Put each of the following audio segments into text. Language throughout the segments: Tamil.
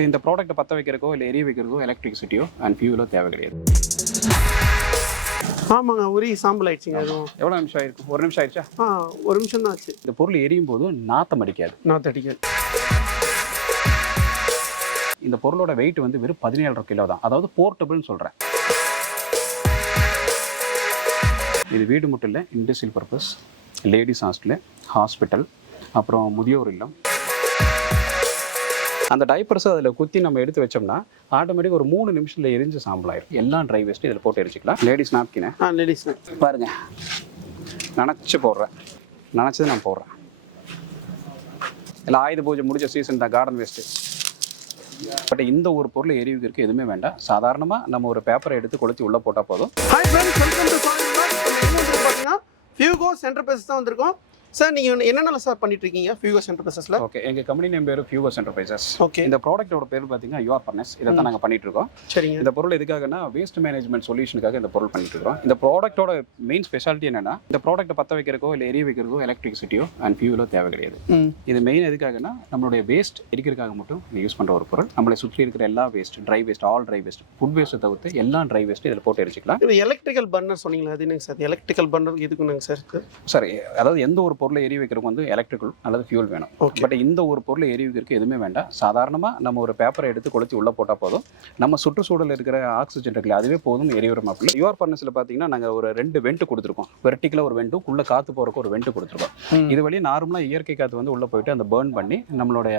இந்த ப்ராடக்ட்டை பற்ற வைக்கிறக்கோ இல்லை எரிய வைக்கிறக்கோ எலக்ட்ரிசிட்டியோ அண்ட் ஃபியூலோ தேவை கிடையாது. ஆமாங்க, ஒரே சாம்பிள் ஆயிடுச்சுங்க. அதுவும் எவ்வளோ நிமிஷம் ஆயிருக்கு? ஒரு நிமிஷம் ஆயிடுச்சா? ஒரு நிமிஷம் தான் ஆச்சு. இந்த பொருள் எரியும் போது நாத்தம் அடிக்காது. இந்த பொருளோட வெயிட் வந்து வெறும் 17 கிலோ தான். அதாவது போர்ட்டபிள்னு சொல்கிறேன். இது வீடு மட்டும் இல்லை, industrial purpose, ladies hostel, hospital, அப்புறம் முதியோர் இல்லம். அந்த டைப்பர்ஸை அதில் குத்தி நம்ம எடுத்து வச்சோம்னா ஆட்டோமேட்டிக் ஒரு 3 நிமிஷத்தில் எரிஞ்சு சாம்பல் ஆயிடும். எல்லாம் ட்ரை வேஸ்ட்டு இதில் போட்டு எரிச்சிக்கலாம். லேடிஸ் நாப்கினு லேடிஸ் பாருங்க, நினச்சி போடுறேன், நினச்சது நான் போடுறேன். இல்லை ஆயுத பூஜை முடிஞ்ச சீசன் தான், கார்டன் வேஸ்ட்டு. பட் இந்த ஒரு பொருள் எரிவுக்கு எதுவுமே வேண்டாம். சாதாரணமாக நம்ம ஒரு பேப்பரை எடுத்து கொளுத்தி உள்ளே போட்டால் போதும். ஹாய் ஃப்ரெண்ட்ஸ், வெல்கம் டு பார்த்தீங்கன்னா FUEGOS Enterprises தான் வந்திருக்கோம். சார், நீங்கள் என்னென்ன சார் பண்ணிட்டு இருக்கீங்க FUEGOS Enterprisesல? ஓகே, எங்கள் கம்பெனி நேம் பேர் FUEGOS Enterprises. ஓகே. இந்த ப்ராடக்ட்டோட பேர் பார்த்தீங்கன்னா யூஆர் ஃபர்னஸ். இதை தான் நாங்கள் பண்ணிட்டு இருக்கோம். சரிங்க. இந்த பொருள் எதுக்காகனா வேஸ்ட் மேனேஜ்மெண்ட் சொல்யூஷனுக்காக இந்த பொருள் பண்ணிட்டு இருக்கோம். இந்த ப்ராடக்ட்டோட மெயின் ஸ்பெஷாலிட்டி என்னன்னா, இந்த ப்ராடக்ட்டை பற்ற வைக்கிறக்கோ இல்லை எரிய வைக்கிறக்கோ எலக்ட்ரிசிட்டியோ அண்ட் ஃபியூலோ தேவை கிடையாது. இது மெயின் எதுக்காகனா, நம்மளுடைய வேஸ்ட் எரிக்கிறதுக்காக மட்டும் யூஸ் பண்ணுற ஒரு பொருள். நம்மளை சுற்றி இருக்கிற எல்லா waste, dry waste, all dry waste, food வேஸ்ட்டை தவிர்த்து எல்லா ட்ரை வேஸ்ட்டு இதில் போட்டு எரிச்சிக்கலாம். இது எலக்ட்ரிக்கல் பர்னர் சொன்னீங்களா? அது என்னங்க சார்? எலக்ட்ரிக்கல் பர்னர் எதுக்குங்க சார்? சரி, அதாவது எந்த ஒரு பொருளை எரிய வைக்கிறதுக்கு வந்து எலக்ட்ரிக்கல் அல்லது ஃபியூல் வேணும். பட் இந்த ஒரு பொருளை எரிவிக்கிறதுக்கு எதுவுமே வேண்டாம். சாதாரணமாக நம்ம ஒரு பேப்பரை எடுத்து கொளுத்தி உள்ளே போட்டால் போதும். நம்ம சுற்றுச்சூழல் இருக்கிற ஆக்சிஜன் இருக்குல்ல, அதுவே போதும் எரிவிற மாப்பிள்ள. யூஆர் ஃபர்னஸில் பார்த்தீங்கன்னா நாங்கள் ஒரு 2 வெண்ட் கொடுத்துருக்கோம். வெர்டிக்கலாக ஒரு வெண்ட்டும் உள்ளே காற்று போகிறக்கு ஒரு வெண்ட் கொடுத்துருக்கோம். இது வழியே நார்மலாக இயற்கை காற்று வந்து உள்ளே போயிட்டு அந்த பேர்ன் பண்ணி நம்மளுடைய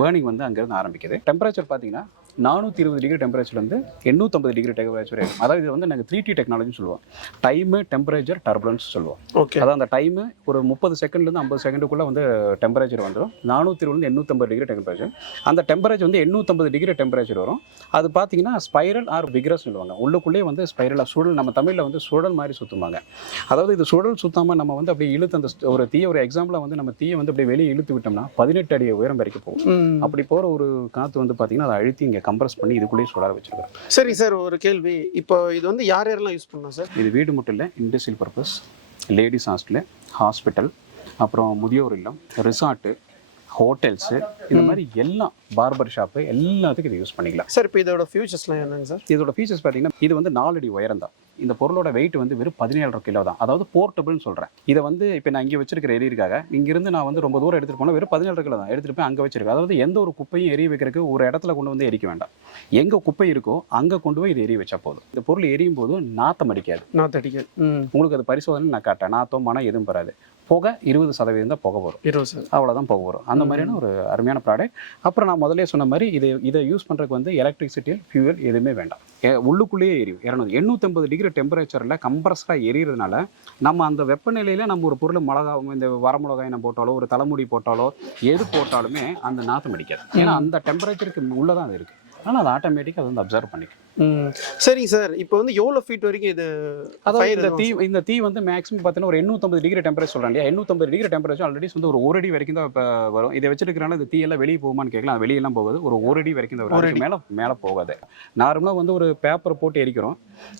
பேர்னிங் வந்து அங்கேருந்து ஆரம்பிக்குது. டெம்பரேச்சர் பார்த்தீங்கன்னா 420 டிகிரி டெம்பரேச்சர்லேருந்து 850 டிகிரி டெம்பரேச்சர் இருக்கும். அதாவது இது வந்து நாங்கள் 3T டெக்னாலஜின்னு சொல்லுவோம். டைமு, டெம்பரேச்சர், டர்புலன்ஸ் சொல்லுவோம். ஓகே. அதாவது அந்த டைமு ஒரு 30 செகண்ட்லேருந்து 50 செகண்டுக்குள்ளே வந்து டெம்பரேச்சர் வந்துடும். 420 850 டிகிரி டெம்பரேச்சர். அந்த டெம்பரேச்சர் வந்து 850 டிகிரி டெம்பரேச்சர் வரும். அது பார்த்தீங்கன்னா ஸ்பைரல் ஆர் விக்ரஸ் சொல்லுவாங்க. உள்ளுக்குள்ளேயே வந்து ஸ்பைரலாக சுழல், நம்ம தமிழில் வந்து சுழல் மாதிரி சுற்றுவாங்க. அதாவது இது சுழல் சுத்தாமல் நம்ம வந்து அப்படியே இழுத்து அந்த ஒரு தீயை, ஒரு எக்ஸாம்பிளாக வந்து நம்ம தீயை வந்து அப்படியே வெளியே இழுத்து விட்டோம்னா 18 அடி உயரம் வரைக்கும் போகும். அப்படி போகிற ஒரு காற்று வந்து பார்த்தீங்கன்னா அதை அழுத்தி இங்கே கம்ப்ரஸ் பண்ணி இதுக்குள்ளேயே சுழற வச்சிருக்காங்க. சரி சார், ஒரு கேள்வி. இப்போ இது வந்து யாரெல்லாம் யூஸ் பண்ணலாம் சார்? இது வீடு மட்டும் இல்லை, industrial purpose, ladies hostel, hospital, அப்புறம் முதியோர் இல்லம், ரிசார்ட்டு, ஹோட்டல்ஸு, இந்த மாதிரி எல்லாம், பார்பர் ஷாப்பு, எல்லாத்துக்கும் இதை யூஸ் பண்ணிக்கலாம். சார், இப்போ இதோட ஃபியூச்சர்ஸ்லாம் என்னங்க சார்? இதோட ஃபீச்சர்ஸ் பார்த்தீங்கன்னா, இது வந்து 4 அடி உயரம் தான். இந்த பொருளோட வெயிட் வந்து வெறும் 17 கிலோ தான். அதாவது போர்ட்டபிள்னு சொல்கிறேன். இதை வந்து இப்போ நான் இங்கே வச்சிருக்கிற எரியிருக்காக இங்கிருந்து நான் வந்து ரொம்ப தூரம் எடுத்துகிட்டு போனால் வெறும் 17 கிலோ தான் எடுத்துகிட்டு போய் அங்கே வச்சிருக்கேன். அதாவது எந்த ஒரு குப்பையும் எரிய வைக்கிறதுக்கு ஒரு இடத்துல கொண்டு வந்து எரிக்க வேண்டாம். எங்கே குப்பை இருக்கோ அங்கே கொண்டு போய் இது எரிய வச்சா போதும். இந்த பொருள் எரியும் போது நாத்தம் அடிக்காது. உங்களுக்கு அது பரிசோதனை நான் காட்டேன். நாத்தம் மனம் எதுவும் வராது. புகை 20% தான் புகை வரும். 20 அவ்வளோதான் புகை வரும். அந்த மாதிரியான ஒரு அருமையான ப்ராடக்ட். அப்புறம் நான் முதலே சொன்ன மாதிரி இதை யூஸ் பண்ணுறதுக்கு வந்து எலக்ட்ரிசிட்டி, ஃபியூவல் எதுவுமே வேண்டாம். உள்ளுக்குள்ளேயே எரியும். 850 டிகிரி டெம்பரேச்சரில் கம்ப்ரஸராக எரியறதுனால நம்ம அந்த வெப்பநிலையில் நம்ம ஒரு பொருள் மிளகா, இந்த வரமிளகாய் நம்ம போட்டாலோ ஒரு தலைமுடி போட்டாலோ எது போட்டாலுமே அந்த நாத்தம் அடிக்காது. ஏன்னா அந்த டெம்பரேச்சருக்கு உள்ளே தான் அது இருக்குது. ஆனால் அது ஆட்டோமேட்டிக்காக அது வந்து அப்சர்வ் பண்ணிக்கும். சரிங்க சார், இப்போ வந்து எவ்வளோ ஃபீட் வரைக்கும் இது? அதாவது இந்த தீ வந்து மேக்ஸிமம் பார்த்தீங்கன்னா ஒரு 850 டிகிரி டெம்பரேச்சர் சொல்கிறேன் இல்லையா? 850 டிகிரி டெம்பரேச்சர் ஆல்ரெடி வந்து ஒரு 1 அடி வரைக்கும் தான் இப்போ வரும். இதை வச்சிருக்கிறனால இந்த தீயெல்லாம் வெளியே போகுமான்னு கேட்கலாம். அது வெளியெல்லாம் போகுது. ஒரு 1 அடி வரைக்கும் தான் வரும். மேலே போகாது. நார்மலாக வந்து ஒரு பேப்பரை போட்டு எரிக்கிறோம்.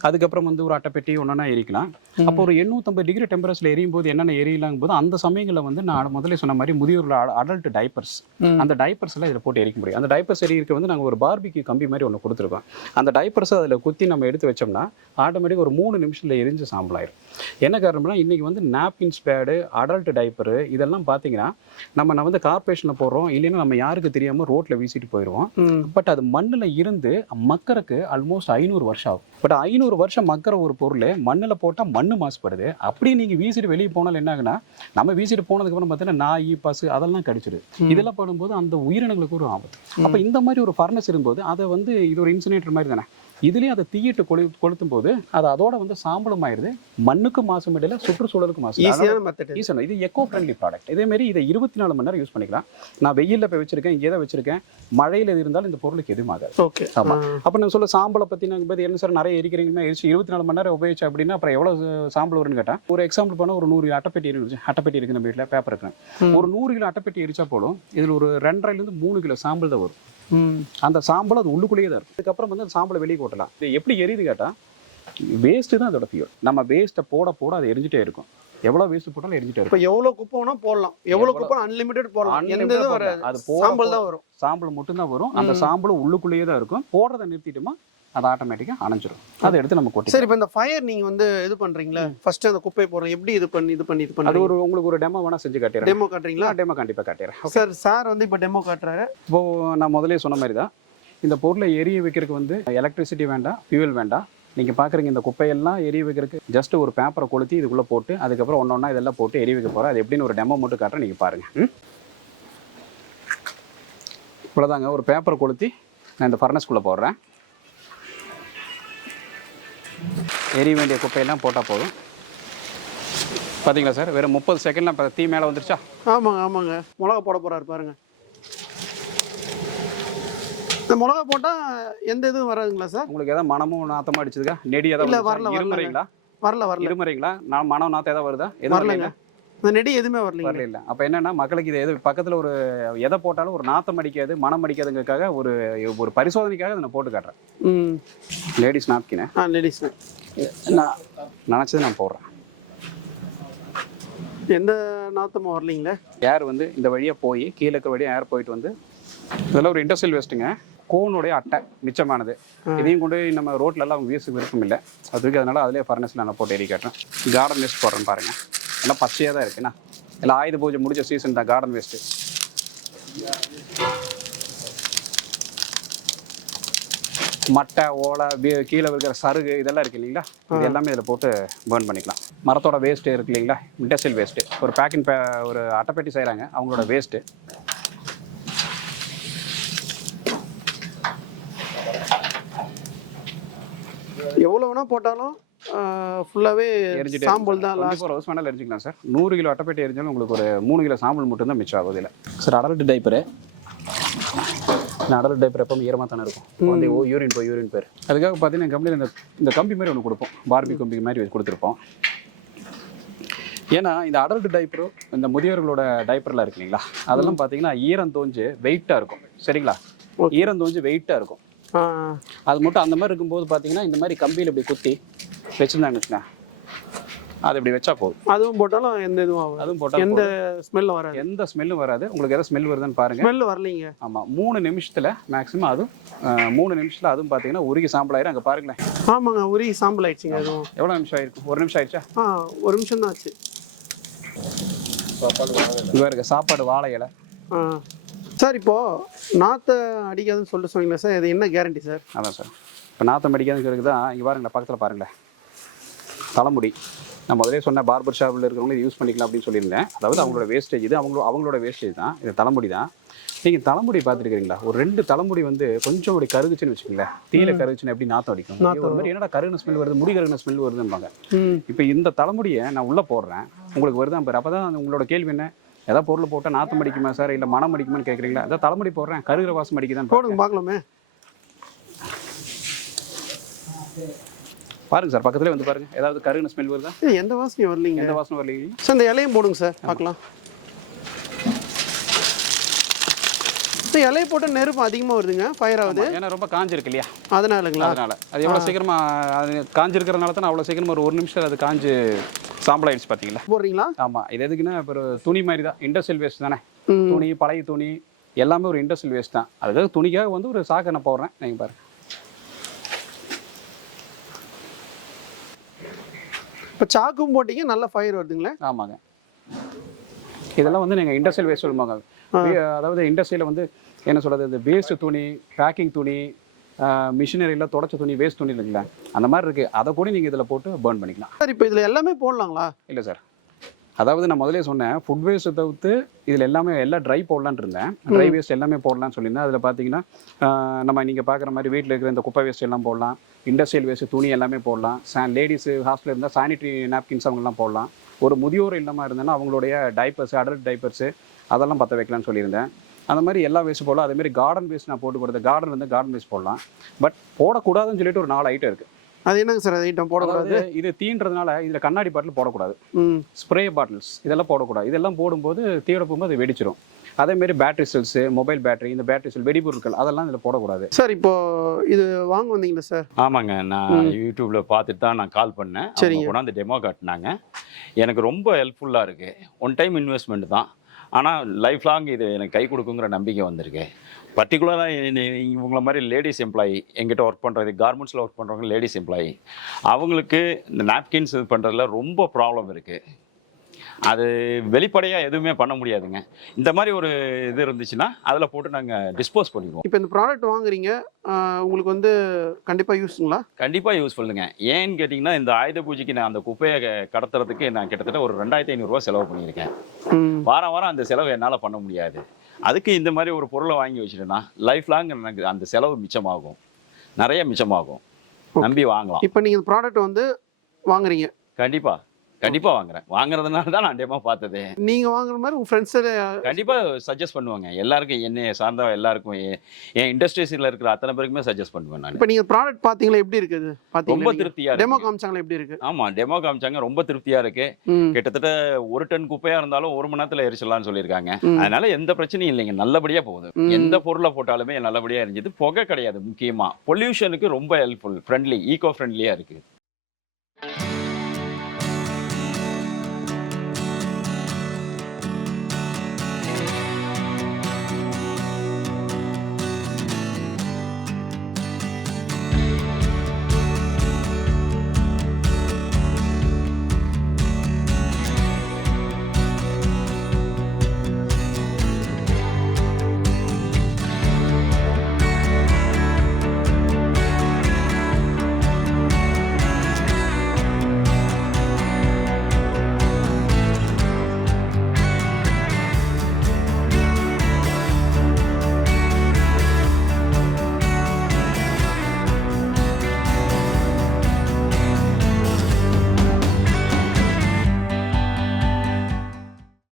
அதுக்கப்புறம் வந்து ஒரு அட்டைப்பெட்டி ஒன்றா எரிக்கலாம். அப்போ ஒரு 850 டிகிரி டெம்பரேச்சரில் எரியும் போது என்னென்ன எரியலாங்கும் போது அந்த சமயங்களில் வந்து நான் முதல்ல சொன்ன மாதிரி முதியோரில் அடல்ட் டைப்பர்ஸ், அந்த டைப்பர்ஸ் எல்லாம் இதில் போட்டு எரிக்க முடியும். அந்த டைப்பர்ஸ் எரிக்க வந்து நாங்கள் ஒரு பார்பிக்யூ கம்பி மாதிரி ஒன்று கொடுத்துருக்கோம். அந்த டைப்பர்ஸை அதில் குத்தி நம்ம எடுத்து வச்சோம்னா ஆட்டோமேட்டிக் ஒரு 3 நிமிஷத்தில் எரிஞ்சு சாம்பல் ஆயிடும். என்ன காரணம்னா, இன்றைக்கி வந்து நாப்கின்ஸ் பேடு, அடல்ட் டைப்பரு இதெல்லாம் பார்த்தீங்கன்னா நம்ம வந்து கார்பரேஷனில் போடுறோம், இல்லைன்னா நம்ம யாருக்கு தெரியாமல் ரோட்டில் வீசிட்டு போயிடுவோம். பட் அது மண்ணில் இருந்து மக்கறக்கு ஆல்மோஸ்ட் 500 வருஷம் ஆகும். பட் 500 வருஷம் மக்கற ஒரு பொருள் மண்ணில் போட்டால் மண் மாசுபடுது. அப்படியே நீங்கள் வீசிட்டு வெளியே போனாலும் என்ன ஆகுனா, நம்ம வீசிட்டு போனதுக்கப்புறம் பார்த்தீங்கன்னா நாய், பசு அதெல்லாம் கடிச்சிடுது. இதெல்லாம் படும்போது அந்த உயிரினங்களுக்கு ஒரு ஆபத்து. அப்போ இந்த மாதிரி ஒரு ஃபர்னஸ் இருக்கும்போது அதை வந்து இது ஒரு இன்சினேட்டர் மாதிரி தானே, இதுலேயும் அதை தீயிட்டு கொளுத்தும் போது அது அதோட வந்து சாம்பலம் ஆயிடுது. மண்ணுக்கு மாசம் இல்லை, சுற்றுச்சூழலுக்கு மாசம். ஈஸியான இது எக்கோ ஃப்ரெண்ட்லி ப்ராடக்ட். இதேமாரி இதை 24 மணி நேரம் யூஸ் பண்ணிக்கலாம். நான் வெயிலில் போய் வச்சிருக்கேன், இங்கே தான் வச்சிருக்கேன், மழையில் எது இருந்தாலும் இந்த பொருளுக்கு எதுவும் ஆகாது. ஓகே. ஆமாம். அப்போ நான் சொல்ல சாம்பலை பற்றி நாங்கள் என்ன சார் நிறைய எரிக்கிறீங்கன்னா எரிச்சு 24 மணி நேரம் உபயோகிச்சு அப்படின்னா அப்புறம் எவ்வளோ சாம்பல் வரும்னு கேட்டால், ஒரு எக்ஸாம்பிள் பண்ணால் ஒரு 100 அட்டைப்பெட்டி இருந்துச்சு. அட்டைப்பெட்டி இருக்குது நம்ம வீட்டில், பேப்பர் இருக்கிறேன். ஒரு 100 கிலோ அட்டைப்பெட்டி எரிச்சா போலும் இதில் ஒரு 2.5 to 3 கிலோ சாம்பல் தான் வரும். அந்த சாம்பல் அது உள்ளுக்குள்ளேயே தான் இருக்கும். அதுக்கப்புறம் வந்து அந்த சாம்பலை வெளியே போட்டலாம். இது எப்படி எரியுது கேட்டால், வேஸ்ட்டு தான் அதோட ஃபியூல். நம்ம வேஸ்ட்டை போட போட அது எரிஞ்சிட்டே இருக்கும். எவ்வளோ வேஸ்ட் போட்டாலும் எரிஞ்சிட்டு இப்போ இருக்கும். எவ்வளோ குப்பை வேணா போடலாம், எவ்வளோ குப்பை அன்லிமிட்டட் போடலாம், எந்த இதுவும் வராது. அது சாம்பல் தான் வரும். சாம்பல் மட்டும் தான் வரும். அந்த சாம்பலும் உள்ளுக்குள்ளேயே தான் இருக்கும். போடுறதை நிறுத்திட்டுமா அது ஆட்டோமேட்டிக்காக அணைஞ்சிரும். அதை எடுத்து நம்ம கொட்டி. சரி, இப்போ இந்த ஃபயர் நீங்கள் வந்து இது பண்ணுறீங்களா, ஃபர்ஸ்ட் அந்த குப்பையை போடுறோம், எப்படி இது பண்ணி அது உங்களுக்கு ஒரு டெமோ வேணா செஞ்சு காட்டுறேன். டெமோ காட்டுறீங்களா? டெமோ கண்டிப்பாக காட்டுறேன். சார் வந்து இப்போ டெமோ காட்டுறாரு. இப்போ நான் முதலே சொன்ன மாதிரி தான் இந்த பொருளை எரிய வைக்கிறதுக்கு வந்து எலக்ட்ரிசிட்டி வேண்டாம், ஃபியூவல் வேண்டாம். நீங்கள் பார்க்குறீங்க இந்த குப்பையெல்லாம் எரிய வைக்கிறதுக்கு ஜஸ்ட் ஒரு பேப்பரை கொளுத்தி இதுக்குள்ளே போட்டு அதுக்கப்புறம் ஒன்றா இதெல்லாம் போட்டு எரிய வைக்க போகிறேன். அது எப்படின்னு ஒரு டெமோ மட்டும் காட்டுறேன், நீங்கள் பாருங்கள். இவ்வளோதாங்க, ஒரு பேப்பரை கொளுத்தி நான் இந்த ஃபர்னஸ்குள்ளே போடுறேன். எரிய வேண்டிய குப்பையெல்லாம் போட்டால் போதும். பார்த்தீங்களா சார், வெறும் 30 செகண்ட்லாம் இப்போ தீ மேலே வந்துருச்சா? ஆமாங்க. மிளகா போட போகிறாரு பாருங்கள். இந்த மிளகா போட்டால் எந்த இதுவும் வராதுங்களா சார்? உங்களுக்கு எதாவது மனமும் நாத்தமாக அடிச்சதுக்கா? நெடி எதாவது இருமுறைங்களா? வரல. இருமுறைங்களா? நான் மனம் நாத்தம் எதாவது வருதா? வரலைங்க. இந்த நெடி எதுவுமே வரல. இல்லை. அப்போ என்னன்னா மக்களுக்கு இது எது பக்கத்தில் ஒரு எதை போட்டாலும் ஒரு நாத்தம் அடிக்காது, மனம் அடிக்காதுங்கிறதுக்காக ஒரு பரிசோதனைக்காக நான் போட்டு காட்டுறேன். Ladies napkin. லேடிஸ் நான் நினச்சது நான் போடுறேன். எந்த நாத்தமும் வரலீங்களே. ஏர் வந்து இந்த வழியாக போய் கீழே இருக்க வழியாக ஏர் போயிட்டு வந்து இதெல்லாம் ஒரு இண்டஸ்ட்ரியல் வேஸ்ட்டுங்க. கோனுடைய அட்டை மிச்சமானது. இதையும் கொண்டு நம்ம ரோட்லலாம் அவங்க வீசுக்கு விருப்பம் இல்லை. அதுக்கு அதனால அதிலே ஃபர்னஸில் நான் போட்டு எரி காட்டுறேன். கார்டன் வேஸ்ட் போடுறேன் பாருங்கள். எல்லாம் பச்சையாக தான் இருக்குண்ணா. எல்லாம் ஆயுத பூஜை முடிஞ்ச சீசன் தான் கார்டன் வேஸ்ட்டு. மட்டை, ஓலை, கீழே இருக்கிற சருகு இதெல்லாம் இருக்குது இல்லைங்களா, இது எல்லாமே இதில் போட்டு பேர்ன் பண்ணிக்கலாம். மரத்தோட வேஸ்ட்டு இருக்குது இல்லைங்களா, இண்டஸ்ட்ரியல் வேஸ்ட்டு. ஒரு பேக்கிங் ஒரு அட்டைப்பெட்டி செய்கிறாங்க, அவங்களோட வேஸ்ட்டு. எவ்வளோ வேணால் போட்டாலும் ஃபுல்லாகவே சாம்பல் தான். 24 ஹவர்ஸ் வேணாலும் எரிஞ்சிக்கலாம் சார். 100 கிலோ அட்டைப்பெட்டி எரிஞ்சாலும் உங்களுக்கு ஒரு 3 கிலோ சாம்பல் மட்டும்தான் மிச்சம் ஆகுது இல்லை sir. Adult diaper, adult diaper எப்பவும் ஈரமாக தானே இருக்கும். வந்து யூரின் பேர். அதுக்காக பார்த்தீங்கன்னா கம்பெனியில் இந்த கம்பி மாதிரி ஒன்று கொடுப்போம், பார்பி கம்பி மாதிரி கொடுத்துருப்போம். ஏன்னா இந்த அடல்ட் டைப்பரும் இந்த முதியோர்களோட டைப்பர்லாம் இருக்கு இல்லைங்களா, அதெல்லாம் பார்த்தீங்கன்னா ஈரம் தோஞ்சு வெயிட்டாக இருக்கும். சரிங்களா, ஈரம் தோஞ்சு வெயிட்டாக இருக்கும். அது மட்டும் அந்த மாதிரி இருக்கும்போது பார்த்தீங்கன்னா இந்த மாதிரி கம்பியில் இப்படி குத்தி வச்சுருந்தாங்கண்ணா, அது இப்படி வச்சா போதும். அதுவும் போட்டாலும் எந்த இதுவும் ஆகும். அதுவும் போட்டாலும் எந்த ஸ்மெல்லும் வராது. எந்த ஸ்மெல்லும் வராது. உங்களுக்கு எதாவது ஸ்மெல் வருதுன்னு பாருங்கள். ஸ்மெல் வரலீங்க. ஆமாம், 3 நிமிஷத்தில் மேக்ஸிமம். அதுவும் 3 நிமிஷத்தில் அதுவும் பார்த்தீங்கன்னா உருகி சாம்பல் ஆயிரும். அங்கே பாருங்களேன். ஆமாங்க, உருகி சாம்பல் ஆயிடுச்சுங்க. அதுவும் எவ்வளோ நிமிஷம் ஆயிருக்கு? 1 நிமிஷம் ஆயிடுச்சா? 1 நிமிஷம் தான் ஆச்சு. இங்கே இருக்க சாப்பாடு வாழை இலை. சார் இப்போது நாற்றை அடிக்காதுன்னு சொல்லிட்டு சொன்னீங்களா சார், இது என்ன கேரண்டி சார்? அதான் சார், இப்போ நாற்றம் அடிக்காதுங்கிறது தான் இங்கே பாருங்களேன், பக்கத்தில் பாருங்களேன், தலைமுடி. நான் முதலே சொன்ன பார்பர் ஷாப்பில் இருக்கிறவங்க யூஸ் பண்ணிக்கலாம் அப்படின்னு சொல்லியிருந்தேன். அதாவது அவங்களோட வேஸ்டேஜ் இது, அவங்களோட வேஸ்டேஜ் தான் இது, தலைமுடி தான். நீங்கள் தலைமுடி பார்த்துருக்கீங்களா? ஒரு 2 தலைமுடி வந்து கொஞ்சம் அப்படி கருகுச்சுன்னு வச்சுக்கோங்களேன், தீயில கருகுச்சுன்னு எப்படி நாற்றம் அடிக்கும். ஒரு மாதிரி என்னடா கருகுன ஸ்மெல் வருது, முடி கருகுன ஸ்மெல் வருதுன்பாங்க. இப்போ இந்த தலைமுடியை நான் உள்ளே போடுறேன், உங்களுக்கு வருதான் பாரு. அப்போ தான் உங்களோட கேள்வி என்ன, ஏதாவது பொருள் போட்டால் நாற்றம் அடிக்குமா சார், இல்லை மனம் அடிக்குமான்னு கேட்குறீங்களா? அதான் தலைமுடி போடுறேன், கருகிற வாசம் அடிக்குதான். போடுங்க பார்க்கலாமே. பாருங்க சார், பக்கத்துலேயே வந்து பாருங்க, ஏதாவது கருகின ஸ்மெல் வருதா? எந்த வாசனையும் வரலீங்க. எந்த வாசனை வரலீங்க சார். இந்த இலையும் போடுங்க சார், பார்க்கலாம். இலையை போட்டு நெருப்பு அதிகமாக வருதுங்க, ஃபயர் ஆகுது. ஏன்னா ரொம்ப காஞ்சிருக்கு இல்லையா, அதனாலங்களா? அதனால அது எவ்வளோ சீக்கிரமாக அது காஞ்சிருக்கிறதுனால தான் அவ்வளோ சீக்கிரமாக ஒரு நிமிஷம் அது காஞ்சு சாம்பல் ஆயிடுச்சு. பார்த்தீங்களா? போடுறீங்களா? ஆமாம். இது எதுக்குன்னா இப்போ ஒரு துணி மாதிரி தான், இண்டஸ்ட்ரியல் வேஸ்ட் தானே. துணி, பழைய துணி எல்லாமே ஒரு இண்டஸ்ட்ரியல் வேஸ்ட் தான். அதுக்காக துணிக்காக வந்து ஒரு சாக்கை நான் போடுறேன். நீங்கள் பாருங்க. இப்போ சாக்கும் போட்டிங்க, நல்ல ஃபயர் வருதுங்களே. ஆமாங்க. இதெல்லாம் வந்து நீங்கள் இண்டஸ்ட்ரியல் வேஸ்ட் சொல்லுவாங்க. அதாவது இண்டஸ்ட்ரியில் வந்து என்ன சொல்கிறது, இந்த வேஸ்ட்டு துணி, பேக்கிங் துணி, மிஷினரியில் தொடச்ச துணி, வேஸ்ட் துணி இல்லைங்களா, அந்த மாதிரி இருக்குது. அதை கூட நீங்கள் இதில் போட்டு பேர்ன் பண்ணிக்கலாம். சார் இப்போ இதில் எல்லாமே போடலாங்களா? இல்லை சார், அதாவது நான் முதலே சொன்னேன், ஃபுட் வேஸ்ட்டை தவிர்த்து இதில் எல்லாமே எல்லாம் ட்ரை போடலான்னு இருந்தேன். ட்ரை வேஸ்ட் எல்லாமே போடலான்னு சொல்லியிருந்தேன். அதில் பார்த்தீங்கன்னா நம்ம நீங்கள் பார்க்குற மாதிரி வீட்டில் இருக்கிற இந்த குப்பை வேஸ்ட் எல்லாம் போடலாம், இண்டஸ்ட்ரியல் வேஸ்ட்டு துணி எல்லாமே போடலாம், லேடிஸு ஹாஸ்டலில் இருந்தால் சானிட்டரி நாப்கின்ஸ் அவங்கெல்லாம் போடலாம். ஒரு முதியோர் இல்லாமல் இருந்தேன்னா அவங்களுடைய டைப்பர்ஸு, அடல்ட் டைப்பர்ஸு அதெல்லாம் பற்ற வைக்கலான்னு சொல்லியிருந்தேன். அந்த மாதிரி எல்லா வேஸ்ட்டு போடலாம். அதேமாதிரி கார்டன் வேஸ்ட் நான் போட்டு கொடுத்தேன். கார்டன் வந்து கார்டன் வேஸ்ட் போடலாம். பட் போடக்கூடாதுன்னு சொல்லிட்டு ஒரு 4 ஐட்டம் இருக்குது. அது என்னங்க சார் அது ஐட்டம் போடக்கூடாது? இது தீன்றதுனால இதில் கண்ணாடி பாட்டில் போடக்கூடாது, ஸ்ப்ரே பாட்டில்ஸ் இதெல்லாம் போடக்கூடாது. இதெல்லாம் போடும்போது தீயோட போகும்போது அது வெடிச்சிடும். அதே மாதிரி பேட்டரி செல்ஸ், மொபைல் பேட்டரி, இந்த பேட்டரி செல் வெடிபொருட்கள் அதெல்லாம் இதில் போடக்கூடாது. சார் இப்போ இது வாங்க வந்தீங்களா சார்? ஆமாங்க, நான் யூடியூப்ல பார்த்துட்டு தான் நான் கால் பண்ணேன். அவங்க கொண்டாந்து டெமோ காட்டினாங்க. எனக்கு ரொம்ப ஹெல்ப்ஃபுல்லாக இருக்கு. ஒன் டைம் இன்வெஸ்ட்மெண்ட் தான், ஆனால் லைஃப் லாங் இது எனக்கு கை கொடுக்குங்கிற நம்பிக்கை வந்திருக்கு. பர்டிகுலராக இவங்கள மாதிரி லேடிஸ் எம்ப்ளாயி எங்கிட்ட ஒர்க் பண்ணுறது, கார்மெண்ட்ஸில் ஒர்க் பண்ணுறவங்க லேடிஸ் எம்ப்ளாயி, அவங்களுக்கு இந்த நாப்கின்ஸ் இது பண்ணுறதுல ரொம்ப ப்ராப்ளம் இருக்குது. அது வெளிப்படையாக எதுவுமே பண்ண முடியாதுங்க. இந்த மாதிரி ஒரு இது இருந்துச்சுன்னா அதில் போட்டு நாங்கள் டிஸ்போஸ் பண்ணிடுவோம். இப்போ இந்த ப்ராடக்ட் வாங்குறீங்க, உங்களுக்கு வந்து கண்டிப்பாக யூஸ்ங்களா? கண்டிப்பாக யூஸ்ஃபுல்லுங்க. ஏன்னு கேட்டிங்கன்னா, இந்த ஆயுத பூஜைக்கு நான் அந்த குப்பையை கடத்துறதுக்கு நான் கிட்டத்தட்ட ஒரு 2500 செலவு பண்ணியிருக்கேன். வாரம் வாரம் அந்த செலவு என்னால் பண்ண முடியாது. அதுக்கு இந்த மாதிரி ஒரு பொருளை வாங்கி வச்சுட்டேன்னா லைஃப் லாங் எனக்கு அந்த செலவு மிச்சமாகும், நிறைய மிச்சமாகும். நம்பி வாங்கலாம். இப்போ நீங்கள் இந்த ப்ராடக்ட் வந்து வாங்குறீங்க? கண்டிப்பாக வாங்குறேன். வாங்குறதுனால தான் நான் டெமோ பார்த்ததே. நீங்கள் வாங்குற மாதிரி உங்கள் ஃப்ரெண்ட்ஸு கண்டிப்பாக சஜஸ்ட் பண்ணுவாங்க. எல்லாருக்கும், என்னை சார்ந்த எல்லாருக்கும், என் இண்டஸ்ட்ரீஸில் இருக்கிற அத்தனை பேருக்குமே சஜஸ்ட் பண்ணுவேன் நான். இப்போ நீங்கள் ப்ராடக்ட் பார்த்தீங்களா, எப்படி இருக்குது? ரொம்ப திருப்தியாக டெமோ காமிச்சாங்களா, எப்படி இருக்குது? ஆமாம், டெமோ காமிச்சாங்க, ரொம்ப திருப்தியாக இருக்கு. கிட்டத்தட்ட 1 டன் குப்பையாக இருந்தாலும் 1 மணி நேரத்தில் எரிச்சிடலாம்னு சொல்லியிருக்காங்க. அதனால எந்த பிரச்சனையும் இல்லைங்க, நல்லபடியாக போகுது. எந்த பொருளை போட்டாலுமே நல்லபடியாக எரிஞ்சுது. புகை கிடையாது. முக்கியமாக பொல்யூஷனுக்கு ரொம்ப ஹெல்ப்ஃபுல், ஃப்ரெண்ட்லி, ஈகோ ஃப்ரெண்ட்லியாக இருக்குது.